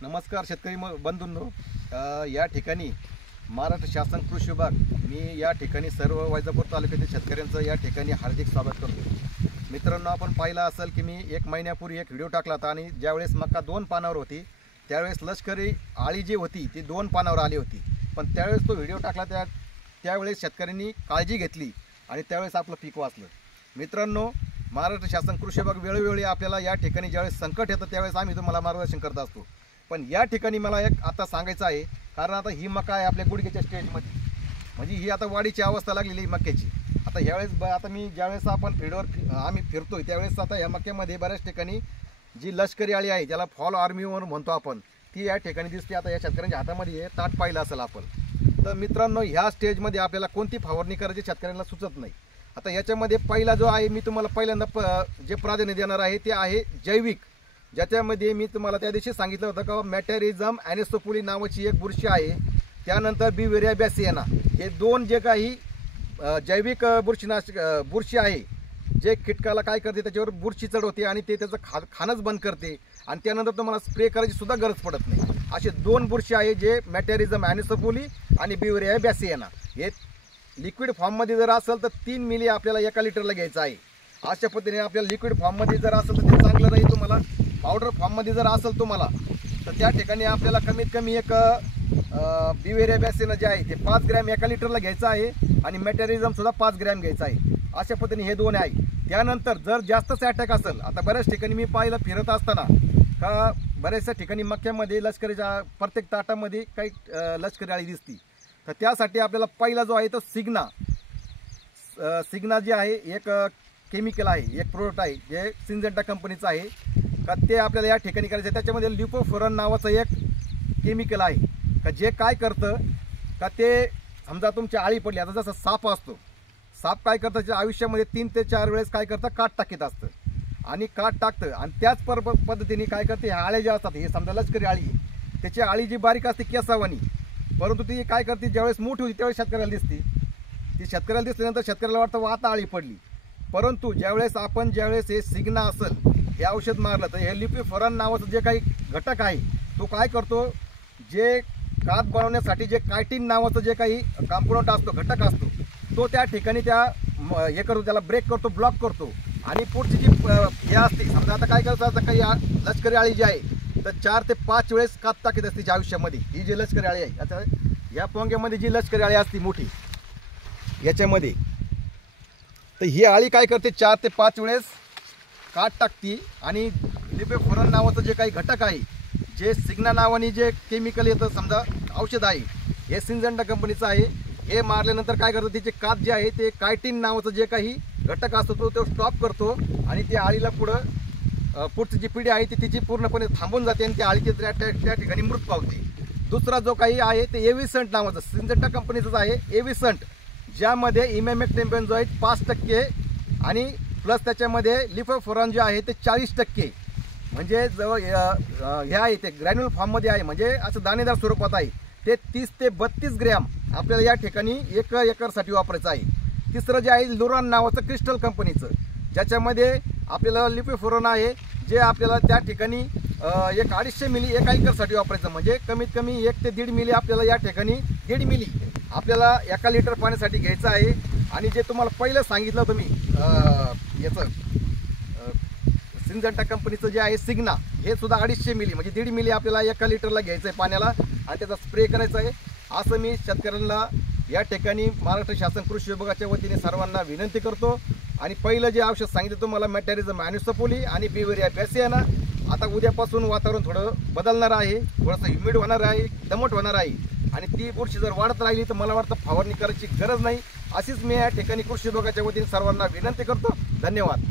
नमस्कार शेतकरी बंधूंनो, या ठिकाणी महाराष्ट्र शासन कृषी विभाग मी या ठिकाणी सर्व वैजापूर तालुक्यातील शेतकऱ्यांचं या ठिकाणी हार्दिक स्वागत करतो। मित्रांनो, आपण पाहिलं असेल की मी 1 महिन्यापूर्वी एक व्हिडिओ टाकला होता आणि ज्यावेळेस मका 2 पानावर होती त्यावेळेस लष्करी आळी जी होती ती 2 पानावर आली होती। पण त्यावेळेस तो व्हिडिओ टाकला त्यावेळेस शेतकऱ्यांनी काळजी घेतली आणि त्यावेळेस आपलं पीक वाचलं। मित्रांनो, महाराष्ट्र शासन कृषी विभाग वेळोवेळी आपल्याला या ठिकाणी ज्यावेळेस संकट येतं त्यावेळेस आम्ही तुम्हाला मार्गदर्शन करत असतो। पण या ठिकाणी मला एक आता सांगायचं आहे, कारण आता ही मका आहे आपल्या गुडघ्याच्या स्टेजमध्ये, म्हणजे ही आता वाढीची अवस्था लागलेली मक्याची। आता यावेळेस आता मी ज्यावेळेस आपण फील्डवर आम्ही फिरतोय त्यावेळेस आता या मक्यामध्ये बऱ्याच ठिकाणी जी लष्करी आळी आहे ज्याला फॉल आर्मी म्हणून म्हणतो आपण, ती या ठिकाणी दिसते। आता या शेतकऱ्यांच्या हातामध्ये ताट पाहिलं असेल आपण। तर मित्रांनो, ह्या स्टेजमध्ये आपल्याला कोणती फवारणी करायची शेतकऱ्यांना सुचत नाही। आता याच्यामध्ये पहिला जो आहे मी तुम्हाला पहिल्यांदा जे प्राधान्य देणार आहे ते आहे जैविक, ज्याच्यामध्ये मी तुम्हाला त्या दिवशी सांगितलं होतं का मॅटेरिझम ॲनिसोपुली नावाची एक बुरशी आहे, त्यानंतर बिवेरिया बॅसियाना, हे दोन जे काही जैविक बुरशी आहे जे कीटकाला काय करते त्याच्यावर बुरशी चढवते आणि ते त्याचं खाणंच बंद करते आणि त्यानंतर तुम्हाला स्प्रे करायची सुद्धा गरज पडत नाही। असे 2 बुरशी आहे जे मॅटेरिझम ॲनिसोपुली आणि बिवेरिया बॅसियाना, हे लिक्विड फॉर्ममध्ये जर असेल तर 3 मिली आपल्याला 1 लिटरला घ्यायचं आहे। अशा पद्धतीने आपल्याला लिक्विड फॉर्ममध्ये जर असेल तर ते चांगलं नाही, तुम्हाला पावडर फॉर्ममध्ये जर असेल तुम्हाला तर त्या ठिकाणी आपल्याला कमीत कमी एक बिवेरिया बॅसियाना जे आहे ते 5 ग्रॅम 1 लिटरला घ्यायचं आहे आणि मॅटेरिझम सुद्धा 5 ग्रॅम घ्यायचं आहे। अशा पद्धतीने हे 2 आहे। त्यानंतर जर जास्तच अटॅक असेल, आता बऱ्याच ठिकाणी मी पाहिलं फिरत असताना का बऱ्याचशा ठिकाणी मक्यामध्ये लष्करीच्या प्रत्येक ताटामध्ये काही लष्करी आळी दिसती, तर त्यासाठी आपल्याला पहिला जो आहे तो सिग्ना जे आहे एक केमिकल आहे, एक प्रोडक्ट आहे जे सिंजेंटा कंपनीचं आहे का, ते आपल्याला या ठिकाणी करायचं आहे। त्याच्यामध्ये लिपोफोरन नावाचं एक केमिकल आहे का, जे काय करतं का, ते समजा तुमची आळी पडली, आता जसं साप असतो, साप काय करतं त्याच्या आयुष्यामध्ये 3 ते 4 वेळेस काय करतं, काट टाकीत असतं आणि काट टाकतं आणि त्याच पद्धतीने काय करते, ह्या आळ्या ज्या असतात, हे समजा लष्करी आळी, त्याची आळी जी बारीक असते केसावानी, परंतु ती काय करते ज्यावेळेस मोठी होती त्यावेळेस शेतकऱ्याला दिसते, ती शेतकऱ्याला दिसल्यानंतर शेतकऱ्याला वाटतं आता आळी पडली। परंतु ज्यावेळेस हे सिग्ना असेल हे औषध मारलं तर हे लिपोफोरन नावाचं जे काही घटक आहे तो काय करतो, जे कात बनवण्यासाठी जे कायटिन नावाचं जे काही कंपोनंट असतो, घटक असतो, तो त्या ठिकाणी हे करतो, त्याला ब्रेक करतो, ब्लॉक करतो आणि पुढची जी हे असते, समजा आता काय करतो, आता काही लष्करी आळी जी आहे तर 4 ते 5 वेळेस कात टाकीत असते तिच्या आयुष्यामध्ये। ही जी लष्करी आळी आहे, आता या पोंग्यामध्ये जी लष्करी आळी असते मोठी याच्यामध्ये, तर ही आळी काय करते 4 ते 5 वेळेस काट टाकती आणि लिपोफोरन नावाचं जे काही घटक आहे, जे सिग्ना नावाने जे केमिकल येतं, समजा औषध आहे, हे सिंजेंटा कंपनीचं आहे, हे मारल्यानंतर काय करतं, तिचे कात जे आहे ते कायटिन नावाचं जे काही घटक असतो तो स्टॉप करतो आणि त्या आळीला पुढची जी पिढी आहे ती तिची पूर्णपणे थांबून जाते आणि त्या आळीची त्या ठिकाणी मृत पावते। दुसरा जो काही आहे ते एव्हिसंट नावाचं सिंजेंटा कंपनीचंच आहे, एव्हिसंट, ज्यामध्ये इमॅमेक्टिन 5% आणि प्लस त्याच्यामध्ये लिपोफोरन जे आहे ते 40%, म्हणजे जवळ हे आहे ते ग्रॅन्युल फॉर्ममध्ये आहे, म्हणजे असं दाणेदार स्वरूपात आहे, ते 30 ते 32 ग्रॅम आपल्याला या ठिकाणी 1 एकरसाठी वापरायचं आहे। तिसरं जे आहे लुरॉन नावाचं क्रिस्टल कंपनीचं, ज्याच्यामध्ये आपल्याला लिपोफोरन आहे जे आपल्याला त्या ठिकाणी 250 मिली 1 एकरसाठी वापरायचं, म्हणजे कमीत कमी 1 ते 1.5 मिली आपल्याला या ठिकाणी 1.5 मिली आपल्याला 1 लिटर पाण्यासाठी घ्यायचं आहे। आणि जे तुम्हाला पहिलं सांगितलं होतं मी याचं सिंजेंटा कंपनीचं जे आहे सिग्ना, हे सुद्धा 250 मिली म्हणजे 1.5 मिली आपल्याला 1 लिटरला घ्यायचं आहे पाण्याला आणि त्याचा स्प्रे करायचा आहे। असं मी शेतकऱ्यांना या ठिकाणी महाराष्ट्र शासन कृषी विभागाच्या वतीने सर्वांना विनंती करतो। आणि पहिलं जे औषध सांगितलं तुम्हाला मॅटेरिझम ॲनिसोपुली आणि बिवेरिया बॅसियाना, आता उद्यापासून वातावरण थोडं बदलणार आहे, थोडंसं ह्युमिड होणार आहे, दमट होणार आहे आणि ती बुरशी जर वाढत राहिली तर मला वाटतं फवारणी करायची गरज नाही। अशीच मी या ठिकाणी कृषी विभागाच्या वतीने सर्वांना विनंती करतो। धन्यवाद।